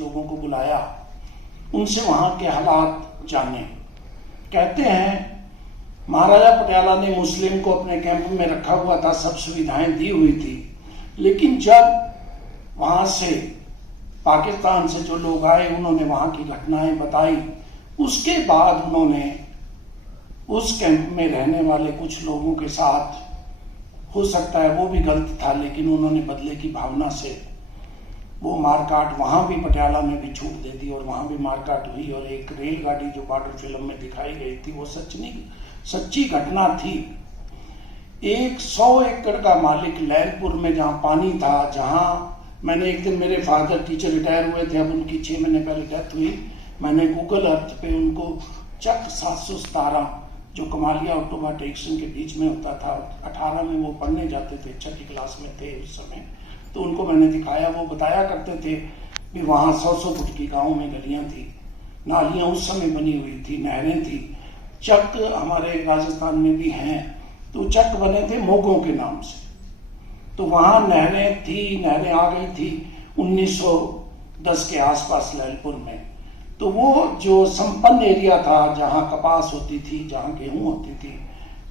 लोगों को बुलाया, उनसे वहां के हालात जाने। कहते हैं महाराजा पटियाला ने मुस्लिम को अपने कैंप में रखा हुआ था, सब सुविधाएं दी हुई थी, लेकिन जब वहां से पाकिस्तान से जो लोग आए उन्होंने वहां की घटनाएं बताई, उसके बाद उन्होंने उस कैंप में रहने वाले कुछ लोगों के साथ, हो सकता है वो भी गलत था, लेकिन उन्होंने बदले की भावना से वो मारकाट वहां भी पटियाला में भी छूट दे दी और वहां भी मारकाट हुई। और एक रेलगाड़ी जो बॉर्डर फिल्म में दिखाई गई थी वो सच्ची घटना थी। 100 एकड़ का मालिक लैलपुर में जहां पानी था, जहां मैंने एक दिन, मेरे फादर टीचर रिटायर हुए थे, अब उनकी 6 महीने पहले डेथ हुई, मैंने गूगल अर्थ पे उनको चक 717 जो कमालिया ऑक्टोबर स्टेशन के बीच में होता था, 18 में वो पढ़ने जाते थे, 6ठी क्लास में थे उस समय, तो उनको मैंने दिखाया। वो बताया करते थे कि वहाँ 100 फुट की गाँव में गलियाँ थी, नालियाँ उस समय बनी हुई थी, नहरें थी। चक हमारे राजस्थान में भी हैं, तो चक बने थे मोगों के नाम से, तो वहाँ नहरें थी, नहरें आ गई थी 1910 के आसपास लैलपुर में। तो वो जो संपन्न एरिया था, जहाँ कपास होती थी, जहाँ गेहूं होती थी,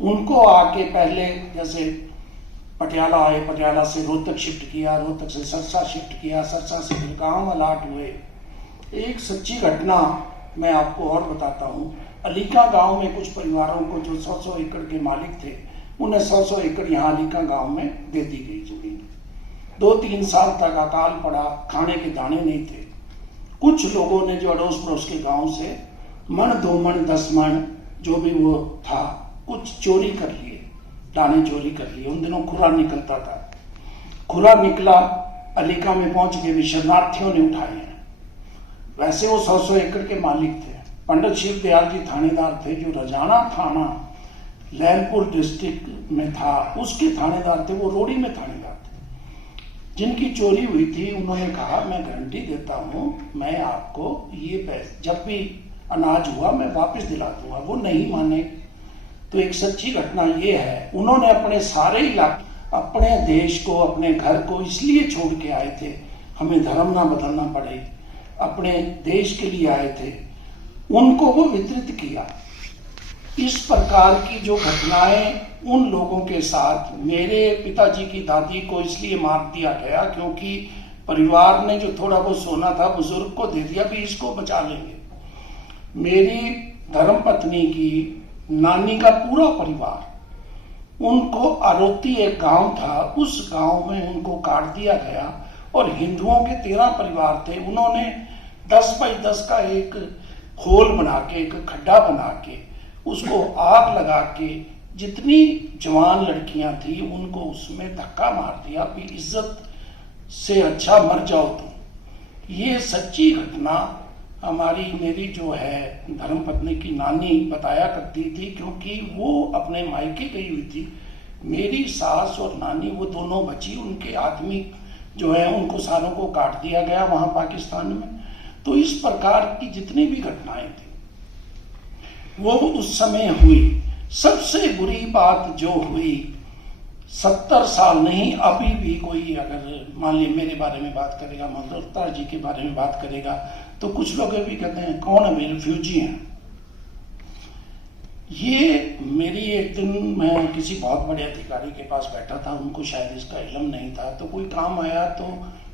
उनको आके पहले जैसे पटियाला आए, पटियाला से रोहतक शिफ्ट किया, रोहतक से सरसा शिफ्ट किया, सरसा से फिर गाँव अलाट हुए। एक सच्ची घटना मैं आपको और बताता हूँ। अलीका गांव में कुछ परिवारों को जो 100 एकड़ के मालिक थे, उन्हें 100 एकड़ यहाँ अलीका गांव में दे दी गई जमीन। 2-3 साल तक अकाल पड़ा, खाने के दाने नहीं थे। कुछ लोगों ने जो अड़ोस पड़ोस के गांव से मन 2 मन 10 मन जो भी वो था, कुछ चोरी कर लिए, दाने चोरी कर लिए। उन दिनों खुरा निकलता था, खुरा निकला, अलीका में पहुंच के भी शरणार्थियों ने उठाए हैं। वैसे वो 100 एकड़ के मालिक थे। पंडित शिव दयाल जी थानेदार थे, जो रजाना थाना लैलपुर डिस्ट्रिक्ट में था, उसके थानेदार थे, वो रोड़ी में थानेदार थे। जिनकी चोरी हुई थी, उन्होंने कहा मैं गारंटी देता हूं, मैं आपको ये पैसे जब भी अनाज हुआ मैं वापस दिला दूंगा। वो नहीं माने। तो एक सच्ची घटना ये है, उन्होंने अपने सारे इलाके, अपने देश को, अपने घर को इसलिए छोड़ के आए थे, हमें धर्म ना बदलना पड़े, अपने देश के लिए आए थे, उनको वो वितरित किया। इस प्रकार की जो घटनाएं उन लोगों के साथ, मेरे पिताजी की दादी को इसलिए मार दिया गया क्योंकि परिवार ने जो थोड़ा बहुत सोना था बुजुर्ग को दे दिया, भी इसको बचा लेंगे। मेरी धर्मपत्नी की नानी का पूरा परिवार, उनको आरोती एक गांव था, उस गांव में उनको काट दिया गया। और हिंदुओं के 13 परिवार थे, उन्होंने 10 बाई 10 का एक होल बना के, एक खड्डा बना के, उसको आग लगा के, जितनी जवान लड़कियां थी उनको उसमें धक्का मार दिया कि इज्जत से अच्छा मर जाओ तुम। ये सच्ची घटना हमारी, मेरी जो है धर्मपत्नी की नानी बताया करती थी, क्योंकि वो अपने मायके गई हुई थी। मेरी सास और नानी वो दोनों बची, उनके आदमी जो है उनको सारों को काट दिया गया वहां पाकिस्तान में। तो इस प्रकार की जितनी भी घटनाएं थी वो उस समय हुई। सबसे बुरी बात जो हुई, 70 साल नहीं, अभी भी कोई अगर मान लीजिए मेरे बारे में बात करेगा, मल्होत्रा जी के बारे में बात करेगा, तो कुछ लोग भी कहते हैं कौन है, मेरे रिफ्यूजी हैं। ये मेरी एक दिन मैं किसी बहुत बड़े अधिकारी के पास बैठा था, उनको शायद इसका इल्म नहीं था, तो कोई काम आया तो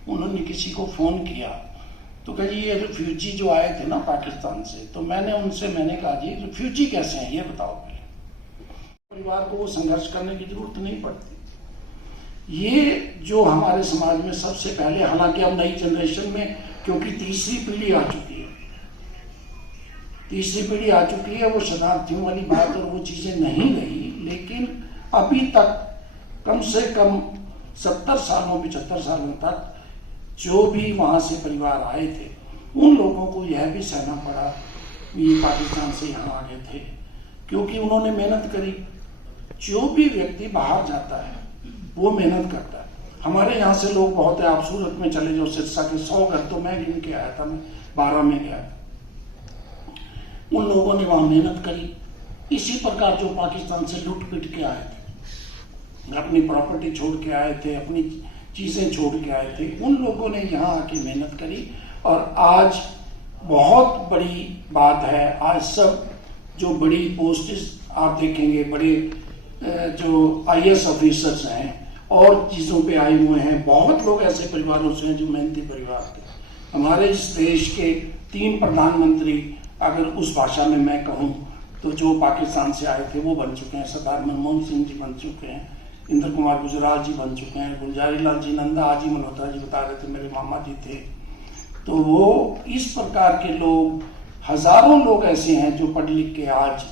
उन्होंने किसी को फोन किया, तो कहा जी ये रिफ्यूजी जो आए थे ना पाकिस्तान से, तो मैंने कहा जी रिफ्यूजी कैसे हैं ये बताओ पहले। परिवार को वो संघर्ष करने की जरूरत नहीं पड़ती। ये जो हमारे समाज में सबसे पहले, हालांकि अब नई जनरेशन में क्योंकि तीसरी पीढ़ी आ चुकी है, वो शरणार्थियों वाली बात और वो चीजें नहीं रही, लेकिन अभी तक कम से कम 70 सालों 75 सालों तक जो भी वहां से परिवार आए थे, उन लोगों को यह भी सहना पड़ा, ये पाकिस्तान से यहाँ आ गए थे क्योंकि उन्होंने मेहनत करी। जो भी व्यक्ति बाहर जाता है वो मेहनत करता है। हमारे यहाँ से लोग बहुत है, आप सूरत में चले जाओ, सिरसा के 100 घर तो मैं गिन के आया था, मैं 12 में गया था। उन लोगों ने वहां मेहनत करी। इसी प्रकार जो पाकिस्तान से लूट पीट के आए थे, अपनी प्रॉपर्टी छोड़ के आए थे, अपनी चीजें छोड़ के आए थे, उन लोगों ने यहाँ आके मेहनत करी और आज बहुत बड़ी बात है, आज सब जो बड़ी पोस्ट आप देखेंगे, बड़े जो आईएएस ऑफिसर्स हैं और चीज़ों पे आए हुए हैं, बहुत लोग ऐसे परिवारों से हैं जो मेहनती परिवार के। हमारे इस देश के 3 प्रधानमंत्री, अगर उस भाषा में मैं कहूँ तो जो पाकिस्तान से आए थे वो बन चुके हैं। सरदार मनमोहन सिंह जी बन चुके हैं, इंद्र कुमार गुजराल जी बन चुके हैं, गुलजारी लाल जी नंदा, आजी मल्होत्रा जी बता रहे थे, मेरे मामा जी थे। तो वो इस प्रकार के लोग, हजारों लोग ऐसे हैं जो पढ़ लिख के आज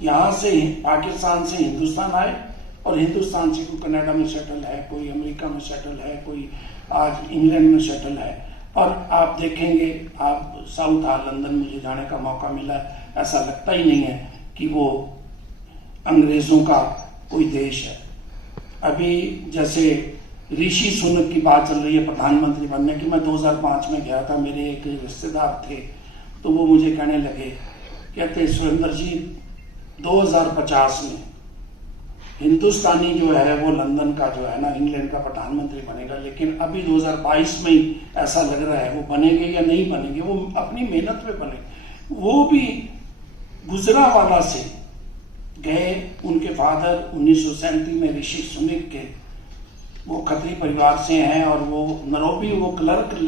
यहाँ से पाकिस्तान से हिंदुस्तान आए और हिंदुस्तान से कोई कनाडा में सेटल है, कोई अमेरिका में सेटल है, कोई आज इंग्लैंड में सेटल है। और आप देखेंगे, आप साउथ लंदन मुझे जाने का मौका मिला, ऐसा लगता ही नहीं है कि वो अंग्रेजों का कोई देश है। अभी जैसे ऋषि सुनक की बात चल रही है प्रधानमंत्री बनने की, मैं 2005 में गया था, मेरे एक रिश्तेदार थे, तो वो मुझे कहने लगे, कहते सुरेंद्र जी 2050 में हिंदुस्तानी जो है वो लंदन का जो है ना, इंग्लैंड का प्रधानमंत्री बनेगा, लेकिन अभी 2022 में ही ऐसा लग रहा है वो बनेंगे या नहीं बनेंगे, वो अपनी मेहनत पे बने। वो भी गुजरावाला से गए, उनके फादर 1937 में ऋषि सुनक के, वो खत्री परिवार से हैं और वो नरोबी, वो क्लर्क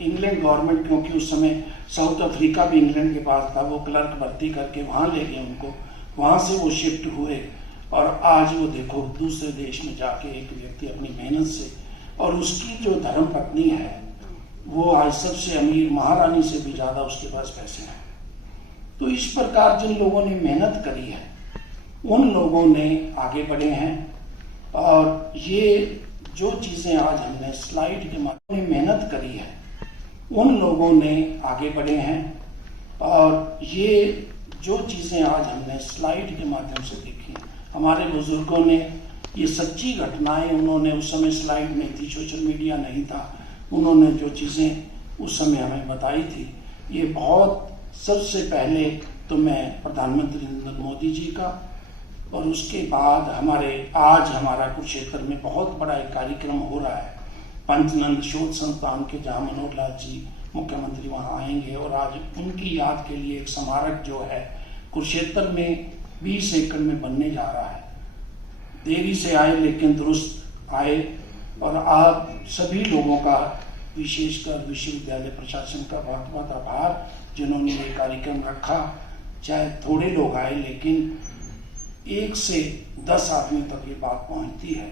इंग्लैंड गवर्नमेंट, क्योंकि उस समय साउथ अफ्रीका भी इंग्लैंड के पास था, वो क्लर्क भर्ती करके वहाँ ले गए उनको, वहाँ से वो शिफ्ट हुए और आज वो देखो दूसरे देश में जाके एक व्यक्ति अपनी मेहनत से, और उसकी जो धर्म पत्नी है वो आज सबसे अमीर, महारानी से भी ज्यादा उसके पास पैसे हैं। तो इस प्रकार जिन लोगों ने मेहनत करी है उन लोगों ने आगे बढ़े हैं, और ये जो चीजें आज हमने स्लाइड के माध्यम से मेहनत करी है उन लोगों ने आगे बढ़े हैं, और ये जो चीजें आज हमने स्लाइड के माध्यम से देखी, हमारे बुजुर्गों ने ये सच्ची घटनाएं, उन्होंने उस समय स्लाइड नहीं थी, सोशल मीडिया नहीं था, उन्होंने जो चीजें उस समय हमें बताई थी, ये बहुत, सबसे पहले तो मैं प्रधानमंत्री नरेंद्र मोदी जी का, और उसके बाद आज हमारा कुरुक्षेत्र में बहुत बड़ा एक कार्यक्रम हो रहा है पंचनंद शोध संस्थान के, जहाँ मनोहर लाल जी मुख्यमंत्री वहाँ आएंगे, और आज उनकी याद के लिए एक स्मारक जो है कुरुक्षेत्र में 20 एकड़ में बनने जा रहा है। देरी से आए लेकिन दुरुस्त आए, और आप सभी लोगों का, विशेषकर विश्वविद्यालय प्रशासन का बहुत बहुत आभार जिन्होंने ये कार्यक्रम रखा। चाहे थोड़े लोग आए लेकिन 1 से 10 आदमी तक ये बात पहुंचती है।